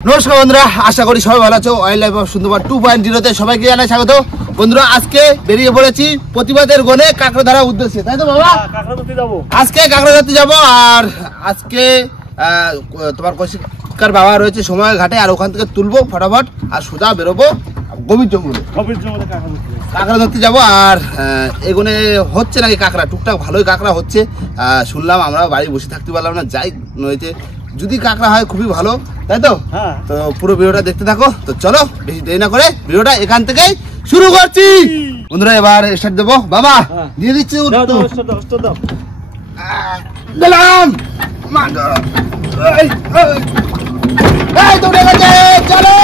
নমস্কার বন্ধুরা, আশা করি সবাই ভালো আছো। ওয়াইল্ড লাইফ অফ সুন্দরবন 2.0 সবাইকে জানাই স্বাগত। বন্ধুরা, আজকে বেরিয়ে পড়েছি প্রতিবাদের গনে কাঁকড়া ধরার উদ্দেশ্যে, তাই তো বাবা? কাঁকড়া ধরতে যাবো আজকে কাঁকড়া ধরতে যাবো। আর আজকে তোমার কৌশিকার বাবা রয়েছে সময় ঘাটে, আর ওখান থেকে তুলবো ফটাফট আর সোজা বেরোবো গভীর জঙ্গলে কাঁকড়া ধরতে যাবো। আর এগোনে হচ্ছে নাকি কাঁকড়া, টুকটাক ভালোই কাঁকড়া হচ্ছে শুনলাম। আমরা বাড়ি বসে থাকতে পারলাম না, যাই নয়েছে যদি কাঁকড়া হয় খুবই ভালো, তাই তো? তো পুরো ভিডিওটা দেখতে থাকো। তো চলো বেশি দেরি না করে ভিডিওটা এখান থেকেই শুরু করছি। বন্ধুরা, এবার স্টার্ট দেবো। বাবা দিয়ে দিচ্ছি, চলো।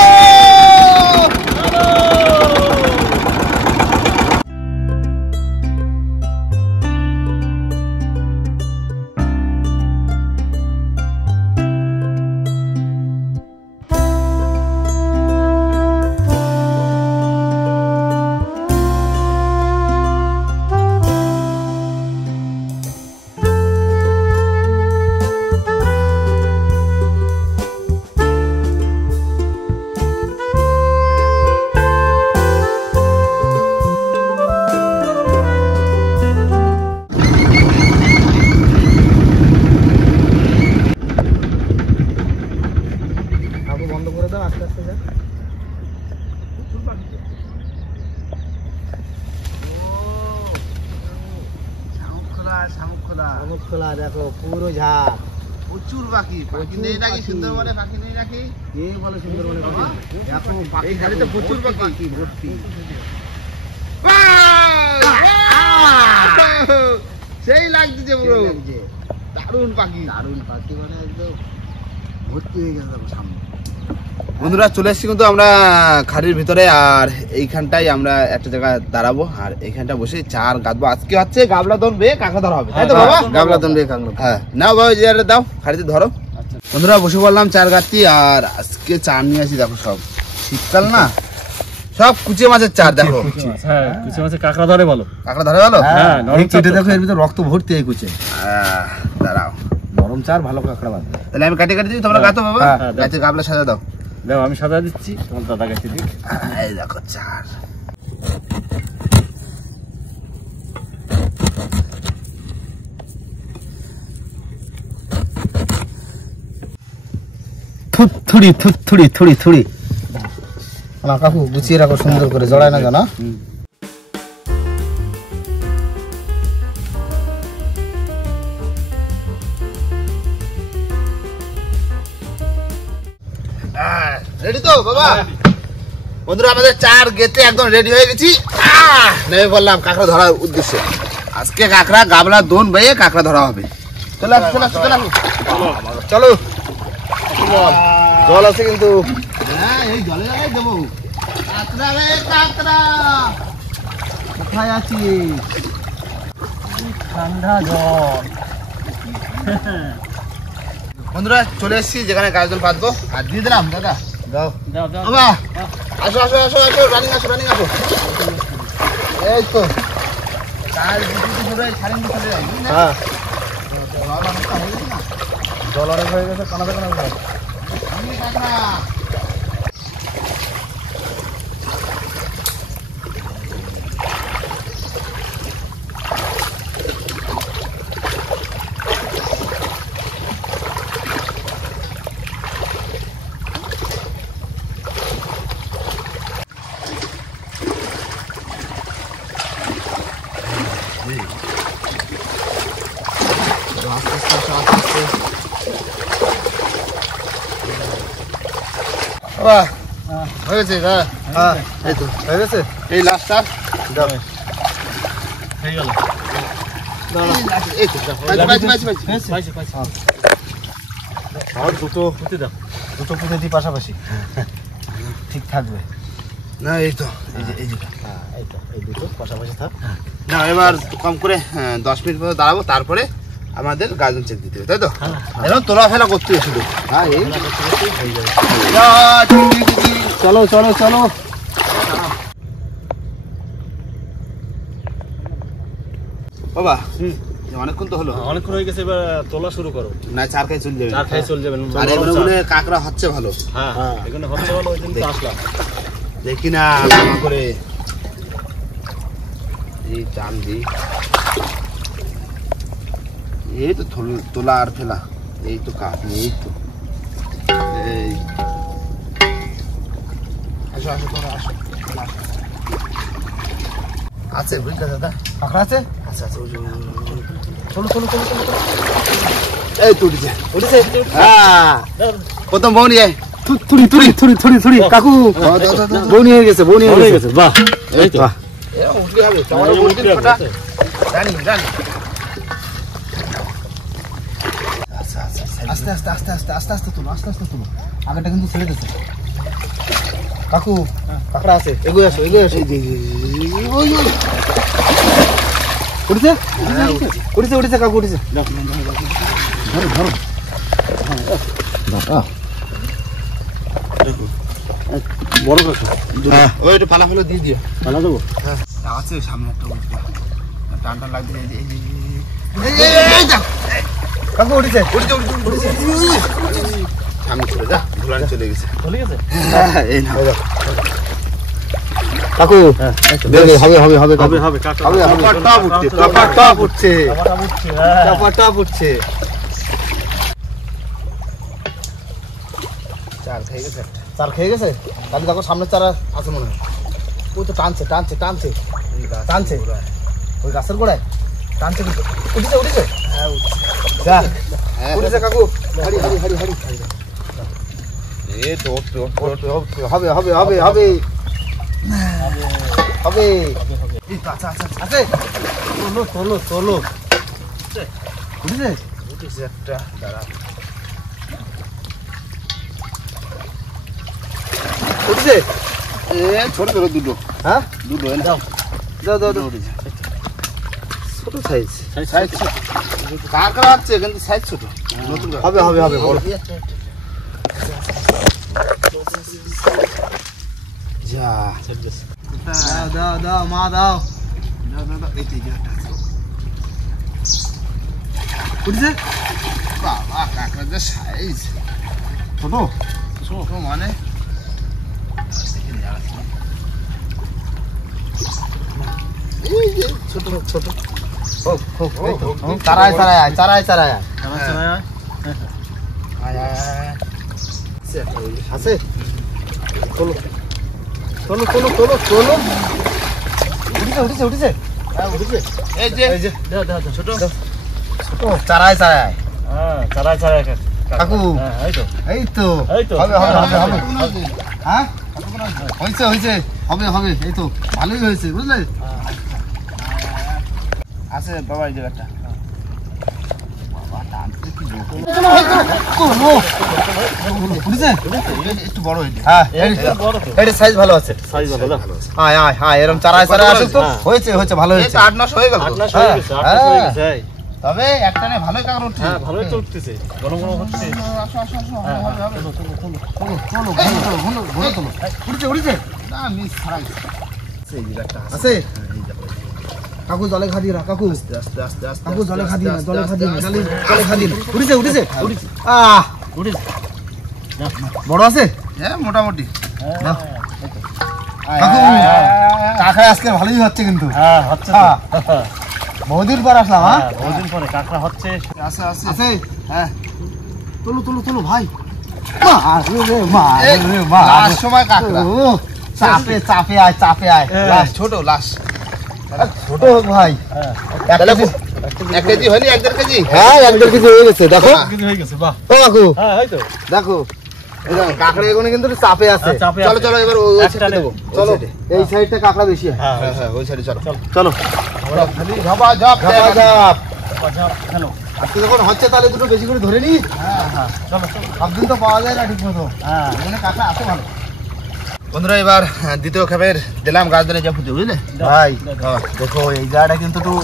বন্ধ করে দাও, আস্তে আস্তে যা। দেখো পুরো ঝাড়, প্রচুর পাখি। পাখি নেই নাকি সুন্দরবনে? পাখি নেই নাকি? কে বলে সুন্দরবনে পাখি? প্রচুর পাখি ভর্তি। সেই লাগছে পুরো, দারুণ পাখি, দারুণ পাখি, মানে একদম ভর্তি হয়ে গেছে সামনে। বন্ধুরা, চলে এসেছি কিন্তু আমরা খাড়ির ভিতরে। আর এইখানটাই আমরা একটা জায়গায় দাঁড়াবো, আর এইখানটা বসে চার গাঁদবো। আজকে হচ্ছে গাবলা দন বেয়ে কাঁকড়া ধরা হবে, তাই তো বাবা? গাবলা দন বেয়ে কাঁকড়া, হ্যাঁ। নাও বাবা, যে দাও খাড়িতে ধরো। বন্ধুরা, বসে বললাম চার গাঁতি। আর আজকে চার নিয়ে আসি, দেখো সব শীতকাল না, সব কুচে মাছের চার। দেখো কুচে মাছের কাঁকড়া ধরে ভালো, কাঁকড়া ধরে ভালো। দেখো এর ভিতরে রক্ত ভর্তি এই কুচে। দাঁড়াও, নরম চার, ভালো কাঁকড়া বাঁধবে। তাহলে আমি কাটে কাটে দিই, তোমরা গাতো বাবা। গাছে গাবলা সাজা দাও। দেখো আমি সাজা দিচ্ছি, তোমার দাদা গাছে দিই। এই দেখো চার। থুড়ি থুড়ি থুড়ি থুড়ি। না কাকু, গুছিয়ে রাখো সুন্দর করে, জড়ায় না জানা। রেডি তো বাবা? বন্ধুরা, আমাদের চার গেতে একদম রেডি হয়ে গেছি। নেমে বললাম কাঁকড়া ধরার উদ্দেশ্যে। আজকে কাঁকড়া গাবলা দোন বেয়ে কাঁকড়া ধরা হবে। চলো চলো। জল আছে কিন্তু, হ্যাঁ এই জলে জলে দেবো। কাঁকড়া রে কাঁকড়া, কোথায় আছিস? ঠান্ডা জল। বন্ধুরা, চলে এসেছি যেখানে গাছজন পাতবো, আর দিয়ে দিলাম। দাদা দাও দাও দাও। বাবা, আসো আসো আসো আসো, রানিং আসো, রানিং আসো। এই তো চার পুরো ছাড়িয়ে দিয়ে চলে যাই। হ্যাঁ, জল অনেক হয়ে গেছে, কানা দেখো না। হয়ে গেছে, হ্যাঁ এই তো হয়ে গেছে। এই লাস্টটা দাও, হয়ে গেল। এই তো দুটো পুঁতে দাও, দুটো পুঁতে দিই পাশাপাশি, ঠিক থাকবে না? এই তো এই যে এই তো, এই দুটো পাশাপাশি থাক। না, এবার কম করে 10 মিনিট মতো দাঁড়াবো, তারপরে আমাদের গাজন চেক দিতে হবে, তাই তো? এখন তোলা ফেলা করতে হবে শুধু। হ্যাঁ, এই চলো চলো চলো। বাবা অনেকক্ষণ তো হলো। অনেকক্ষণ হয়ে গেছে, এবার তোলা শুরু করো। না চার খাই চলে যাবে। চার খাই চলে যাবেন। আর এগুলো মনে কাঁকড়া হচ্ছে ভালো। হ্যাঁ এখানে হচ্ছে ভালো, ওই জন্য তো আসলাম। দেখি না কেমন করে এই টান দিই। এই তো তোলা আর ফেলা, এই তো কাঠ, এই তো এই আসো আসো তোমরা আসো। আছে বুঝলে দাদা, কাঁকড়া আছে? আচ্ছা আচ্ছা চলো চলো চলো চলো। এই তো উঠেছে উঠেছে? হ্যাঁ প্রথম বউ নিয়ে থুড়ি থুড়ি থুড়ি থুড়ি থুড়ি। কাকু বউনি হয়ে গেছে, বউনি হয়ে গেছে। বাহ এই তো উঠলে হবে, তোমার উঠলে ফোটা রানি রানি। আচ্ছা আচ্ছা আস্তে আস্তে আস্তে আস্তে আস্তে আস্তে তুলো, আস্তে আস্তে তুলো। আগেটা কিন্তু ছেড়ে দিচ্ছে। কাকু কাঁকড়া আছে, এগিয়ে আসো এগিয়ে আসো। উঠেছে উঠেছে উঠেছে কাকু উঠেছে। ধরো ধরো বড় কাকু। ওই একটু পালা ফেলে দিয়ে দিও। পালা দেবো? হ্যাঁ আছে সামনে একটা উঠবে, টান টান লাগবে। কাকু উঠেছে সামনে চলে যা, ধুলানি চলে গেছে। চলে গেছে? এই না কাকু হবে হবে হবে হবে হবে কাকড়া হবে হবে টপ উঠছে, টপ উঠছে, কাঁকড়া উঠছে। হ্যাঁ টপ উঠছে। চার খেয়ে গেছে, চার খেয়ে গেছে। তাহলে দেখো সামনের চারা আছে মনে হয়। ওই তো টানছে টানছে টানছে টানছে, ওই গাছের গোড়ায় টানছে কিন্তু। উঠেছে উঠেছে যা উঠেছে কাকু। হাড়ি হাড়ি হাড়ি হাড়ি এই তো উঠবে উঠবে উঠবে। হবে হবে হবে হবে হবে। এই তো আচ্ছা আচ্ছা আছে তোলো তোলো তোলো। উঠেছে উঠেছে একটা, দাঁড়া উঠেছে। এ ছোট ছোট দুটো, হ্যাঁ দুটো এই না দাও দাও দাও দাও। উঠেছে। ছোট সাইজ সাইজ ছোট, কাঁকড়া আছে কিন্তু সাইজ ছোট। নতুন হবে হবে হবে বড়। যা দাও দাও দাও মা দাও। এই তো একটা আছে। উঠেছে বাবা কাঁকড়ার যে সাইজ ছোট। ছোট মানে এই যে ছোট ছোট। চারায় চারায় আয় চারায় চারায় আয়। আয় আয় আয় আছে একটা ওই যে। আছে তোলো তোলো তোলো তোলো তোলো। উঠেছে উঠেছে উঠেছে হ্যাঁ উঠেছে। এই যে এই যে দাও দাও দাও ছোট চারায় চারায় আয়। হ্যাঁ চারায় চারায় কাকু হ্যাঁ এই তো এই তো এই তো। হবে হবে হবে হবে। কতক্ষণ আছে? হ্যাঁ হয়েছে হয়েছে হবে হবে। এই তো ভালোই হয়েছে বুঝলে। আছে বাবা এই জায়গাটা। বাবা টানতে কি লোক। উঠেছে একটু বড় হইলে। হ্যাঁ বড় তো এর সাইজ ভালো আছে। সাইজ ভালো না? আয় আয় আয় এরকম চারায় চারায় আসুক তো। হ্যাঁ। হয়েছে হয়েছে ভালো এই হয়েছে। তো 8-9 হয়ে গেল তো। 8 মাস হয়ে গেছে, 8 মাস হয়ে গেছে। এই। তবে একটা নে ভালোই কাঁকড়া উঠছে। হ্যাঁ ভালোই তো উঠতেছে, ঘন ঘন হচ্ছে। আসো আসো আসো হবে হবে হবে। চলো চলো ঘন ঘন চলো। উঠেছে উঠেছে না মিস ছাড়াই। সেই জায়গাটা আছে। আছে কাকু জলে খা দিয়ে না কাকু। আস্তে আস্তে আস্তে আস্তে। কাকু জলে খা দিয়ে না, জলে খা দিয়ে না, আস্তে, জলে আস্তে। জলে খা দিয়ে না। উঠেছে উঠেছে উঠেছে আহ উঠেছে। বড় আছে হ্যাঁ মোটামুটি। নাও। আয়, কাকু আয়, আয়, আয়, আয়। কাকা আজকে ভালোই হচ্ছে কিন্তু। হ্যাঁ হচ্ছে তো। হ্যাঁ। বহুদিন পর আসলাম। হ্যাঁ হ্যাঁ বহুদিন পরে কাঁকড়া হচ্ছে। আছে আছে। আছে হ্যাঁ তোলো তোলো তোলো ভাই। মা রে মা এই রে মা। লাস্ট সময় কাঁকড়া। ও, চাপে চাপে আয় চাপে আয়। লাস্ট ছোট লাস্ট। ছোট হোক ভাই। হ্যাঁ এক তাহলে কেজি- 1 কেজি হয়নি 1.5 কেজি? হ্যাঁ 1.5 কেজি হয়ে গেছে দেখো। কিছু হয়ে গেছে। বাহ ও কাকু হ্যাঁ এই তো। দেখো এই দেখো, কাঁকড়া এগুলো কিন্তু একটু চাপে আছে। হ্যাঁ, চাপে চলো আছে। চলো এবার ওই একটা সাইডে নেবো। দেবো। চলো চলো এই সাইডটা কাঁকড়া বেশি হয়। হ্যাঁ হ্যাঁ হ্যাঁ ওই সাইডে চলো। চলো খালি ঝাপা ঝাপ ঝাপা ঝাপ। হ্যালো আজকে যখন হচ্ছে তাহলে দুটো বেশি করে ধরে নি। হ্যাঁ হ্যাঁ চলো চলো। সব দিন তো পাওয়া যায় না ঠিক মতো। হ্যাঁ এখানে কাঁকড়া আছে ভালো। বন্ধুরা এবার দ্বিতীয় খাবের দিলাম গাছদানে জাফুতে বুঝলে? ভাই দেখো এই জায়গাটা কিন্তু একটু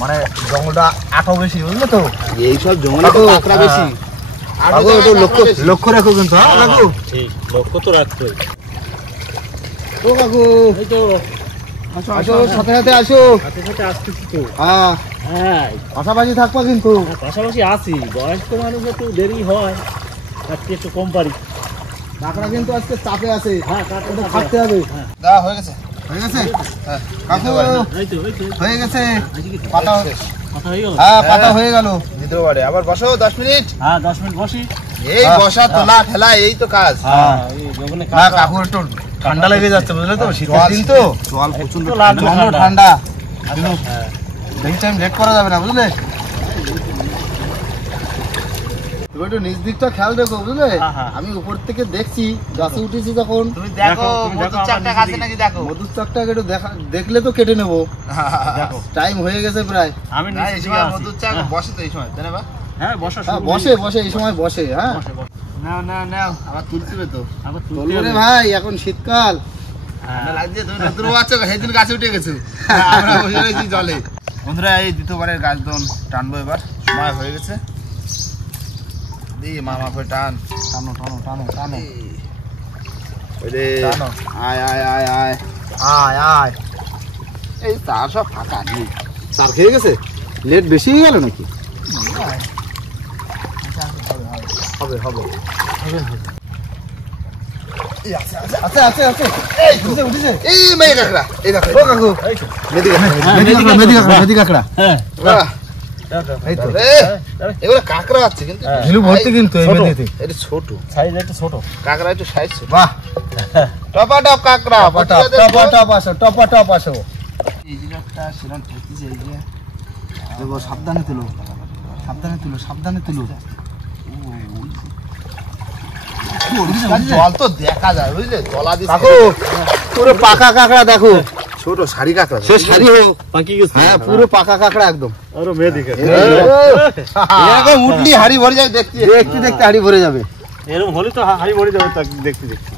মানে জঙ্গলটা আটো বেশি বুঝলে তো। এইসব জঙ্গলে তো কাঁকড়া বেশি। আর কাকু একটু লক্ষ্য লক্ষ্য রাখো কিন্তু। হ্যাঁ কাকু ঠিক লক্ষ্য তো রাখতে। ও কাকু এই তো আসো সাথে সাথে আসো। সাথে সাথে আসতেছি তো। হ্যাঁ হ্যাঁ, পাশাপাশি থাকবা কিন্তু। পাশাপাশি আছি। বয়স্ক মানুষ একটু দেরি হয়, আজকে একটু কম পারি। কাকড়া কিন্তু আজকে চাপে আছে, হ্যাঁ, কাকড়া ওটা খাটতে হবে। দা হয়ে গেছে। হয়ে গেছে কাকু, এই তো, এই তো। হয়ে গেছে আজকে কি পাতা। কথা হয়ে গেল? হ্যাঁ পাতা হয়ে গেল। দ্বিতীয় বারে আবার বসো 10 মিনিট। হ্যাঁ, 10 মিনিট বসি। এই বসা তোলা ঠেলা এই তো কাজ। হ্যাঁ, এই যখনই না কাকু একটু ঠান্ডা লেগে যাচ্ছে বুঝলে তো, শীতের জল দিন তো জল প্রচন্ড তো লাগবে প্রচন্ড ঠান্ডা। ঠান্ডা। হ্যাঁ, বেশি টাইম লেট করা যাবে না বুঝলে। তুমি একটু নিজ দিকটা খেয়াল রেখো বুঝলে। হ্যাঁ, হ্যাঁ। আমি উপর থেকে দেখছি গাছে উঠেছি যখন, তুমি দেখো, দেখো তুমি মধুর দেখো, চাকটা আমার কাছে দিদি। নাকি দেখো। মধুর চাকটাকে একটু দেখলে তো কেটে নেবো। দেখো। টাইম হয়ে গেছে প্রায়। আমি না, নিচে এই দিকে সময় আছি। মধুর চাক হ্যাঁ, বসে তো এই সময় তাই না বা? হ্যাঁ, বসো, হ্যাঁ শুরু বসে করি। বসে এই সময় বসে। হ্যাঁ বসে, বসে। নাও নাও নাও আবার তুলছিবে তো। আবার তুলতে বলবো রে হবে। ভাই, এখন শীতকাল। হ্যাঁ। না লাগছে তুমি নতুন বাচ্চা সেদিন গাছে উঠে গেছে। আমরা বসে রয়েছি জলে। বন্ধুরা এই দ্বিতীয়বারের গাছ দন টানবো এবার, সময় হয়ে গেছে। দি মামা ফে টান। টানো টানো টানো টানো ওরে টানো। আয় আয় আয় আয়। আয় আয়। এই তার সব ফাঁকা নেই। সার খেয়ে গেছে, লেট বেশি হয়ে গেল নাকি? হবে হবে আছে আছে আছে। এই উঠেছে উঠেছে। এই মেয়ে কাকড়া এই দেখো। ও কাকু, এই তো। মেদি কাকড়া হ্যাঁ, মেদি কাকড়া মেদি কাকড়া মেদি কাকড়া। হ্যাঁ, বাহ, এই তো এ, এগুলো কাকড়া আছে কিন্তু হ্যাঁ। ঝিলু ভর্তি কিন্তু এই ছোট। মেদিতে। এটা ছোট সাইজ একটু ছোট। কাকড়া একটু সাইজ ছোট। বাহ, টপা টপ কাকড়া টপা টপ টপা টপ আসো, টপা টপ আসো। এই যে একটা সেরকম ঠেকিছে এই যে। দেখো সাবধানে তুলো, সাবধানে তুলো, সাবধানে তুলো। জল তো দেখা যায় বুঝলে, তলা দিয়ে কাকু পুরো পাকা কাকড়া দেখো, ছোট শাড়ি কাকড়া। সে শাড়ি হোক। পাকি গেছে। হ্যাঁ পুরো পাকা কাকড়া একদম। আরো মেয়ে দিকে। এরকম উঠলি হাড়ি ভরে যায় দেখছি। দেখতে দেখতে হাড়ি ভরে যাবে। এরকম হলে তো হাড়ি ভরে যাবে, তা দেখতে দেখতে।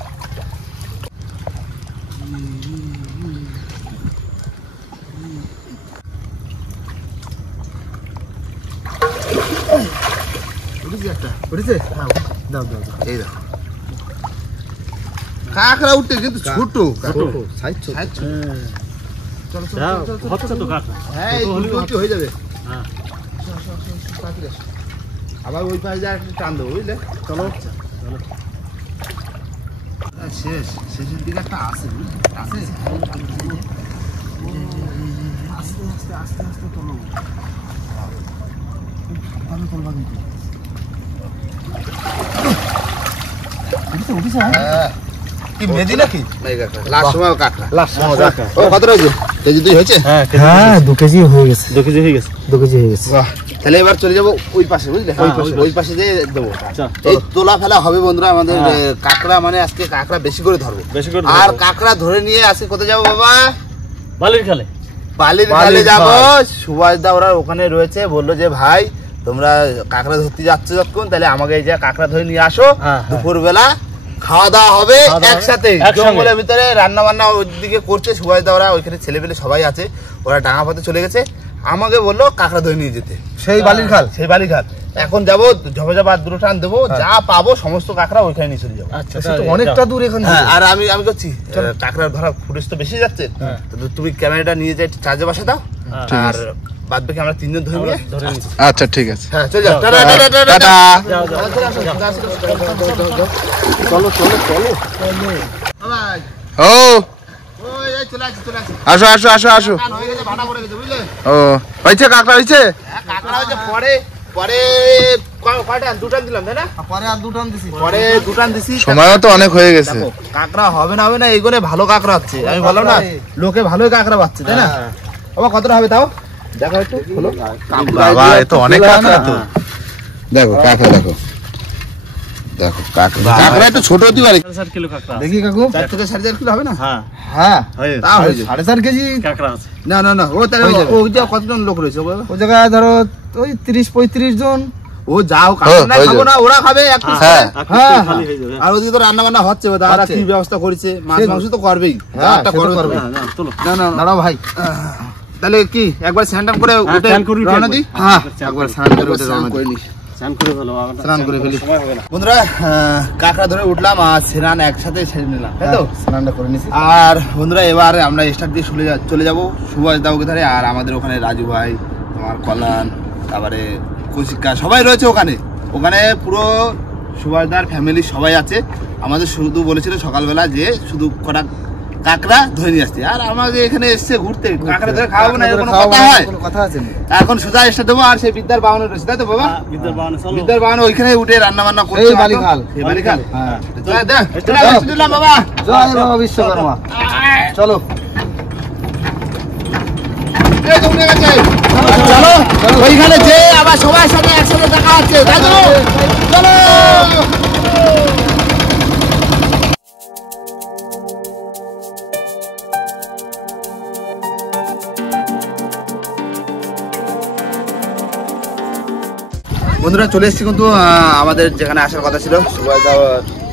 উঠেছে? দাও দাও দাও। এই দেখো কাকড়া উঠতে কিন্তু ছোট। সাইজ ছোট। সাইজ ছোট। চলো চলো যাও, চলো, চলো, হচ্ছে চলো। তো কাকা। হ্যাঁ এই দুটো একটু হয়ে যাবে। হ্যাঁ। আবার ওই পাশে যা একটু টান দেবো বুঝলে। চলো চলো। শেষ শেষের দিকে একটা আছে বুঝলে, আছে। আস্তে আস্তে আস্তে আস্তে তোলো। আমি তুলবা কিন্তু। উঠেছে উঠেছে। হ্যাঁ কি মেদি নাকি? লাস্ট সময় কাকড়া। লাস্ট সময় কাকড়া। ও কত রয়েছে? কেজি 2 হয়েছে? হ্যাঁ, হ্যাঁ 2 কেজি হয়ে গেছে। 2 কেজি হয়ে গেছে। 2 কেজি হয়ে গেছে। বাহ, তাহলে এবার চলে যাবো ওই পাশে বুঝলে। হ্যাঁ, ওই পাশে দিয়ে দেবো। আচ্ছা, এই তোলা ফেলা হবে বন্ধুরা আমাদের। হ্যাঁ। কাকড়া মানে আজকে কাকড়া বেশি করে ধরবো। বেশি করে আর ধরবো। কাকড়া ধরে নিয়ে আজকে কোথায় যাবো বাবা? বালির খালে। বালির বালির খালে যাবো। খাল। সুভাষ দা ওরা ওখানে রয়েছে, বললো যে ভাই তোমরা কাকড়া ধরতে যাচ্ছ যখন, তাহলে আমাকে এই যে কাকড়া ধরে নিয়ে আসো। হ্যাঁ, হ্যাঁ। দুপুর বেলা খাওয়া দাওয়া হবে খাওয়া দাওয়া একসাথে। একসঙ্গে। জঙ্গলের ভিতরে রান্না বান্না ওইদিকে করছে সুভাষ দা ওরা, ওইখানে ছেলে পেলে সবাই আছে। ওরা ডাঙা পথে চলে গেছে, আমাকে বললো কাকড়া ধরে নিয়ে যেতে। সেই বালির খাল। সেই বালিঘাট এখন যাবো, ঝপঝপা দুটো টান দেবো, যা পাবো সমস্ত কাকড়া ওইখানে নিয়ে চলে যাবো। আচ্ছা, সে তো অনেকটা দূর এখান হ্যাঁ, থেকে। আর আমি আমি করছি কাকড়া ধরা ফুটেজ তো বেশি যাচ্ছে, হ্যাঁ। তো তুমি ক্যামেরাটা নিয়ে যাই চার্জে বসে দাও, হ্যাঁ। আর বাদ বাকি আমরা 3 জন ধরে নিয়ে ধরে নিচ্ছি। আচ্ছা ঠিক আছে। হ্যাঁ চলে যাও। যাও, টাটা যাও, টাটা টাটা। যাও, যাও। চলো চলো চলো। ভাই ও ওই এই চলে আসি চলে আসি। আসো আসো আসো আসো। কান হয়ে গেছে, ভাটা পড়ে গেছে বুঝলে। ও হয়েছে কাকড়া হয়েছে? হ্যাঁ, কাকড়া হচ্ছে পরে পরে কয়টা 2 টান দিলাম তাই না? পরে আর 2 টান দিছি। পরে 2 টান দিছি। সময়ও তো অনেক হয়ে গেছে। দেখো কাকড়া হবে না হবে না, এইগুলো ভালো কাকড়া হচ্ছে। আমি বললাম না লোকে ভালোই কাকড়া পাচ্ছে তাই না? বাবা কতটা হবে তাও দেখো একটু হলো। বাবা এ তো অনেক কাকড়া তো। দেখো কাকড়া দেখো, দেখো কাকড়া কাকড়া একটু ছোট হতে পারে। 4.5 কিলো কাঁকড়া। দেখি কাকু। 4 থেকে 4.5 কিলো হবে না? হ্যাঁ, হ্যাঁ হয়ে তা হয়ে যাবে। 4.5 কেজি। কাঁকড়া আছে। না না না, ও তাহলে হয়ে যাবে। ওই যে কতজন লোক রয়েছে বলো? ওই জায়গায় ধরো ওই 30-35 জন। ও যাও কাকড়া নাই হয়ে খাবো যাবে। না, ওরা খাবে এক piece হ্যাঁ। করে। আর হ্যাঁ, কিছু খালি হয়ে যাবে। আর ওদিকে তো রান্না বান্না হচ্ছে, তারা হচ্ছে। কি ব্যবস্থা করেছে, মাছ সে- মাংস তো করবেই। হ্যাঁ, একটা সে তো করবে তো। করবে। হ্যাঁ, হ্যাঁ, চলো। না না না, দাঁড়াও ভাই। তাহলে কি একবার স্নান টান করে হ্যাঁ, উঠে স্নান করে উঠে রওনা একবার। দিই? হ্যাঁ স্নান একবার করে। স্নান করে উঠে স্নান রওনা করে দিই। নিই। স্নান করে ফেলো, স্নান করে ফেলি। সময় হবে না। বন্ধুরা কাঁকড়া ধরে উঠলাম আর স্নান একসাথে সেরে নিলাম, তাই তো? স্নানটা করে নিছি। আর বন্ধুরা এবার আমরা স্টার্ট দিয়ে চলে যাব সুভাষ দাওকে ধারে। আর আমাদের ওখানে রাজু ভাই, আমার কল্যাণ, তারপরে কৌশিকা সবাই রয়েছে ওখানে। ওখানে পুরো সুভাষদার ফ্যামিলি সবাই আছে। আমাদের শুধু বলেছিল সকালবেলা যে শুধু কটা কাঁকড়া ধরে নিয়ে আসতে। আর আমাকে এখানে এসছে ঘুরতে, কাঁকড়া ধরে খাওয়াবো না, কোনো কথা হয়? কোনো কথা আছে না। এখন সোজা স্টার্ট দেবো। আর সেই বিদ্যার বাগানে রয়েছে, তাই তো বাবা? বিদ্যার বাগানে চলো। বিদ্যার বাগানে ওইখানে উঠে রান্না বান্না করছে। এই বালিখাল। এই বালিখাল। হ্যাঁ। দিলাম বাবা। জয় বাবা বিশ্বকর্মা। চলো এই জমে গেছে। চলো ওইখানে যে আবার সবার সাথে একসাথে দেখা হচ্ছে, তাই তো? চলো। বন্ধুরা চলে এসেছি কিন্তু আমাদের যেখানে আসার কথা ছিল। সুভাষদা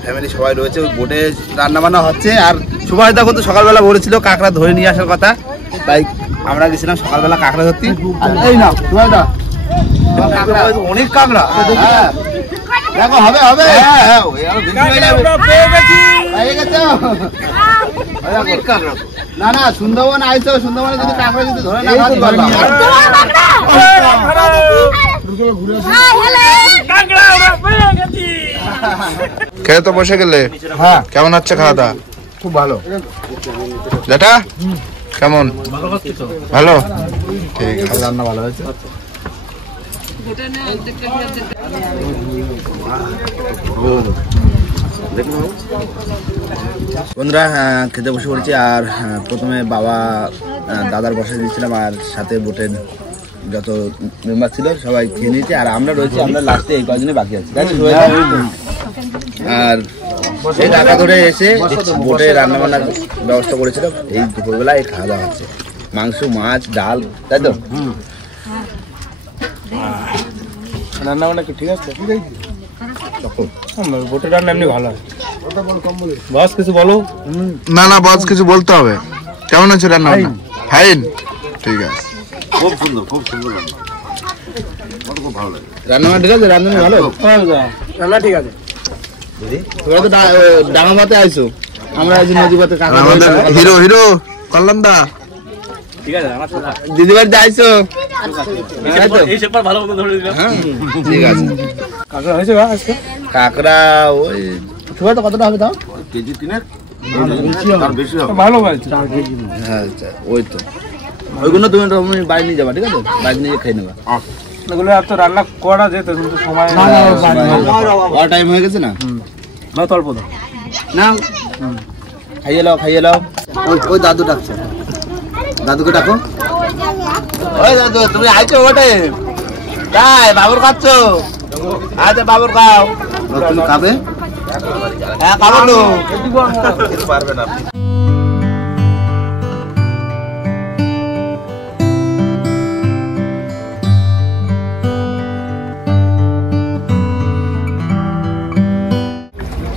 ফ্যামিলি সবাই রয়েছে, ওই বোটে রান্না বান্না হচ্ছে। আর সুভাষদা কিন্তু সকালবেলা বলেছিল কাঁকড়া ধরে নিয়ে আসার কথা, তাই আমরা গেছিলাম সকালবেলা কাঁকড়া ধরতে। এই না সুভাষদা, অনেক কাঁকড়া। হ্যাঁ দেখো, হবে হবে। হ্যাঁ হ্যাঁ পেয়ে গেছো? অনেক কাঁকড়া। না না, সুন্দরবন আইছো, সুন্দরবনে যদি কাঁকড়া যদি ধরে না খাওয়াতে পারবা। খেয়ে তো বসে গেলে। হ্যাঁ কেমন হচ্ছে খাওয়া দাওয়া? খুব ভালো। যেটা কেমন? ভালো, ঠিক আছে। রান্না ভালো হয়েছে। বন্ধুরা খেতে বসে পড়েছি। আর প্রথমে বাবা দাদার বসে দিয়েছিলাম, আর সাথে বোটের যত মেম্বার ছিল সবাই খেয়ে নিয়েছে। আর আমরা রয়েছি, আমরা লাস্টে এই কয়েকজনে বাকি আছি, তাই তো? আর এই টাকা ধরে এসে বোটে রান্না বান্নার ব্যবস্থা করেছিল। এই দুপুরবেলা এই খাওয়া দাওয়া হচ্ছে, মাংস, মাছ, ডাল, তাই তো? রান্না বান্না কি ঠিক আছে? বোটের রান্না এমনি ভালো হয়। বস কিছু বলো। না না বস, কিছু বলতে হবে। কেমন হচ্ছে রান্না বান্না? ফাইন, ঠিক আছে। খুব সুন্দর, খুব সুন্দর রান্না। খুব ভালো লাগে রান্না বান্না। ঠিক আছে, রান্না ভালো, রান্না ঠিক আছে। তোমরা তো ডাঙা মাতে আইছো, আমরা আইছি নদী পাতে। আমাদের হিরো হিরো কল্যাণ দা, ঠিক আছে। দিদি বাড়িতে আইছো, এই সেপার ভালো মতো ধরে দিলাম। হ্যাঁ ঠিক আছে। কাঁকড়া হয়েছে আজকে? কাঁকড়া ওই ছোট কতটা হবে তাও? কেজি 3 বেশি হবে। ভালো হয়েছে। হ্যাঁ ওই তো ওইগুলো তুমি বাড়ি নিয়ে যাবা, ঠিক আছে? বাড়ি নিয়ে খেয়ে নেবা। এগুলো এত রান্না করা যেত, কিন্তু সময় টাইম হয়ে গেছে না। না তো অল্প দাও না, খাইয়ে লাও, খাইয়ে লাও। ওই দাদু ডাকছে, দাদুকে ডাকো। ওই দাদু, তুমি আইছো ওটে? তাই বাবুর খাচ্ছ? আচ্ছা বাবুর খাও। তুমি খাবে? হ্যাঁ খাবো তো। পারবে না।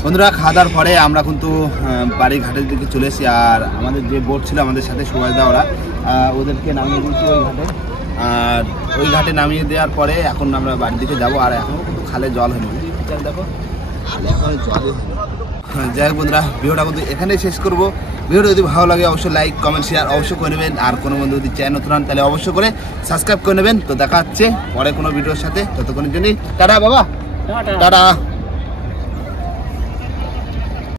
বন্ধুরা খাওয়া দাওয়ার পরে আমরা কিন্তু বাড়ি ঘাটের দিকে চলে এসেছি। আর আমাদের যে বোট ছিল আমাদের সাথে সুভাষদা, ওরা ওদেরকে নামিয়ে দিয়েছি ওই ঘাটে। আর ওই ঘাটে নামিয়ে দেওয়ার পরে এখন আমরা বাড়ির দিকে যাবো। আর এখনও কিন্তু খালে জল হয়নি, দেখো খালে এখন জলই হয়নি। যাই হোক বন্ধুরা, ভিডিওটা কিন্তু এখানেই শেষ করবো। ভিডিওটা যদি ভালো লাগে অবশ্যই লাইক, কমেন্ট, শেয়ার অবশ্যই করে নেবেন। আর কোনো বন্ধু যদি চ্যানেল নতুন হন তাহলে অবশ্যই করে সাবস্ক্রাইব করে নেবেন। তো দেখা হচ্ছে পরে কোনো ভিডিওর সাথে, ততক্ষণের জন্যই টাটা বাবা, টাটা।